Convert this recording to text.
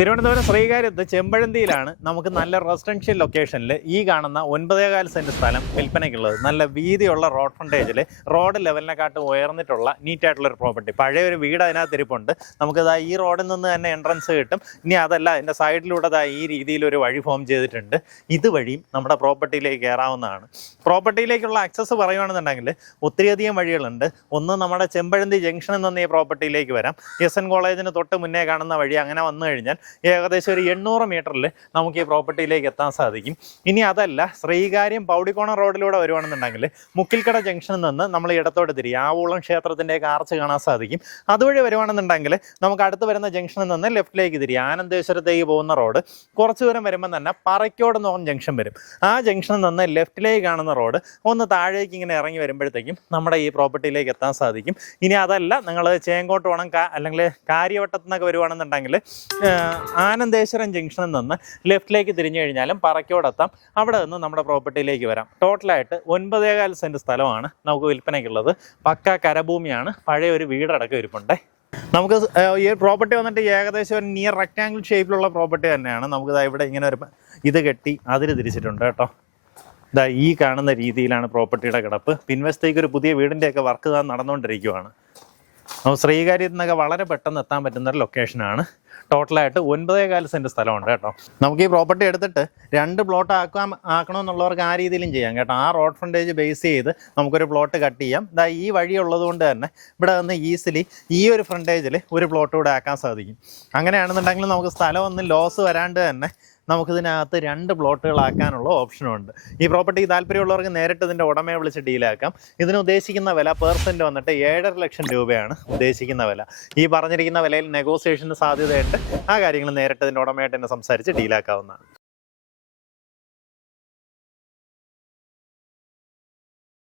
തിരുവനന്തപുരം ശ്രീകാര്യത്ത് ചെമ്പഴന്തിയിലാണ് നമുക്ക് നല്ല റെസിഡൻഷ്യൽ ലൊക്കേഷനിൽ ഈ കാണുന്ന 9.25 സെൻറ്റ് സ്ഥലം വിൽപ്പനയ്ക്കുള്ളത്. നല്ല വീതിയുള്ള റോഡ് ഫ്രണ്ടേജിൽ റോഡ് ലെവലിനെക്കാട്ടും ഉയർന്നിട്ടുള്ള നീറ്റായിട്ടുള്ളൊരു പ്രോപ്പർട്ടി. പഴയ ഒരു വീട് അതിനകത്ത് ഇരിപ്പുണ്ട്. നമുക്കിതാ ഈ റോഡിൽ നിന്ന് തന്നെ എൻട്രൻസ് കിട്ടും. ഇനി അതല്ല, അതിൻ്റെ സൈഡിലൂടെ ഈ രീതിയിലൊരു വഴി ഫോം ചെയ്തിട്ടുണ്ട്. ഇതുവഴിയും നമ്മുടെ പ്രോപ്പർട്ടിയിലേക്ക് കയറാവുന്നതാണ്. പ്രോപ്പർട്ടിയിലേക്കുള്ള ആക്സസ് പറയുകയാണെന്നുണ്ടെങ്കിൽ ഒത്തിരിയധികം വഴികളുണ്ട്. ഒന്ന്, നമ്മുടെ ചെമ്പഴന്തി ജംഗ്ഷനിൽ നിന്ന് ഈ പ്രോപ്പർട്ടിയിലേക്ക് വരാം. SN കോളേജിന് തൊട്ട് മുന്നേ കാണുന്ന വഴി അങ്ങനെ വന്നു കഴിഞ്ഞാൽ ഏകദേശം ഒരു 800 മീറ്ററിൽ നമുക്ക് ഈ പ്രോപ്പർട്ടിയിലേക്ക് എത്താൻ സാധിക്കും. ഇനി അതല്ല, ശ്രീകാര്യം പൗടിക്കോണം റോഡിലൂടെ വരുവാണെന്നുണ്ടെങ്കിൽ മുക്കിൽക്കട ജംഗ്ഷനിൽ നിന്ന് നമ്മൾ ഇടത്തോട്ട് തിരിയും. ആവൂളം ക്ഷേത്രത്തിൻ്റെയൊക്കെ ആർച്ച് കാണാൻ സാധിക്കും. അതുവഴി വരുവാണെന്നുണ്ടെങ്കിൽ നമുക്ക് അടുത്ത് വരുന്ന ജംഗ്ഷനിൽ നിന്ന് ലെഫ്റ്റിലേക്ക് തിരിയും. ആനന്ദേശ്വരത്തേക്ക് പോകുന്ന റോഡ് കുറച്ച് ദൂരം വരുമ്പോൾ തന്നെ പറയ്ക്കോട് എന്ന് പറഞ്ഞ ജംഗ്ഷൻ വരും. ആ ജംഗ്ഷനിൽ നിന്ന് ലെഫ്റ്റിലേക്ക് കാണുന്ന റോഡ് ഒന്ന് താഴേക്ക് ഇങ്ങനെ ഇറങ്ങി വരുമ്പോഴത്തേക്കും നമ്മുടെ ഈ പ്രോപ്പർട്ടിയിലേക്ക് എത്താൻ സാധിക്കും. ഇനി അതല്ല, നിങ്ങൾ ചേങ്കോട്ട് വേണം അല്ലെങ്കിൽ കാര്യവട്ടത്തു നിന്നൊക്കെ വരുവാണെന്നുണ്ടെങ്കിൽ ആനന്ദേശ്വരം ജംഗ്ഷനിൽ നിന്ന് ലെഫ്റ്റിലേക്ക് തിരിഞ്ഞു കഴിഞ്ഞാലും പറയ്ക്കോടെത്താം. അവിടെ നിന്ന് നമ്മുടെ പ്രോപ്പർട്ടിയിലേക്ക് വരാം. ടോട്ടലായിട്ട് 9.25 സെൻറ്റ് സ്ഥലമാണ് നമുക്ക് വിൽപ്പനയ്ക്കുള്ളത്. പക്ക കരഭൂമിയാണ്. പഴയ ഒരു വീടടക്കം ഇരിപ്പുണ്ട്. നമുക്ക് ഈ പ്രോപ്പർട്ടി വന്നിട്ട് ഏകദേശം ഒരു നിയർ റെക്റ്റാങ്കിൾ ഷേപ്പിലുള്ള പ്രോപ്പർട്ടി തന്നെയാണ്. നമുക്കിതാ ഇവിടെ ഇങ്ങനെ ഒരു ഇത് കെട്ടി അതിൽ തിരിച്ചിട്ടുണ്ട് കേട്ടോ. ഇതാ ഈ കാണുന്ന രീതിയിലാണ് പ്രോപ്പർട്ടിയുടെ കിടപ്പ്. പിൻവശത്തേക്ക് ഒരു പുതിയ വീടിൻ്റെയൊക്കെ വർക്ക് നടന്നുകൊണ്ടിരിക്കുകയാണ്. നമുക്ക് ശ്രീകാര്യത്തിൽ നിന്നൊക്കെ വളരെ പെട്ടെന്ന് എത്താൻ പറ്റുന്ന ഒരു ലൊക്കേഷനാണ്. ടോട്ടലായിട്ട് 9.25 സെൻറ്റ് സ്ഥലമുണ്ട് കേട്ടോ. നമുക്ക് ഈ പ്രോപ്പർട്ടി എടുത്തിട്ട് 2 പ്ലോട്ട് ആക്കണമെന്നുള്ളവർക്ക് ആ രീതിയിലും ചെയ്യാം കേട്ടോ. ആ റോഡ് ഫ്രണ്ടേജ് ബേസ് ചെയ്ത് നമുക്കൊരു പ്ലോട്ട് കട്ട് ചെയ്യാം. ഇതാ ഈ വഴി ഉള്ളത് കൊണ്ട് തന്നെ ഇവിടെ നിന്ന് ഈസിലി ഈ ഒരു ഫ്രണ്ടേജിൽ ഒരു പ്ലോട്ട് കൂടെ ആക്കാൻ സാധിക്കും. അങ്ങനെയാണെന്നുണ്ടെങ്കിൽ നമുക്ക് സ്ഥലമൊന്നും ലോസ് വരാണ്ട് തന്നെ നമുക്കിതിനകത്ത് 2 പ്ലോട്ടുകളാക്കാനുള്ള ഓപ്ഷനുണ്ട്. ഈ പ്രോപ്പർട്ടി താല്പര്യമുള്ളവർക്ക് നേരിട്ട് ഇതിൻ്റെ ഉടമയെ വിളിച്ച് ഡീലാക്കാം. ഇതിന് ഉദ്ദേശിക്കുന്ന വില പെർസെൻറ്റ് വന്നിട്ട് 7.5 ലക്ഷം രൂപയാണ് ഉദ്ദേശിക്കുന്ന വില. ഈ പറഞ്ഞിരിക്കുന്ന വിലയിൽ നെഗോസിയേഷന് സാധ്യതയുണ്ട്. ആ കാര്യങ്ങൾ നേരിട്ട് ഇതിൻ്റെ ഉടമയായിട്ട് തന്നെ സംസാരിച്ച് ഡീലാക്കാവുന്നതാണ്.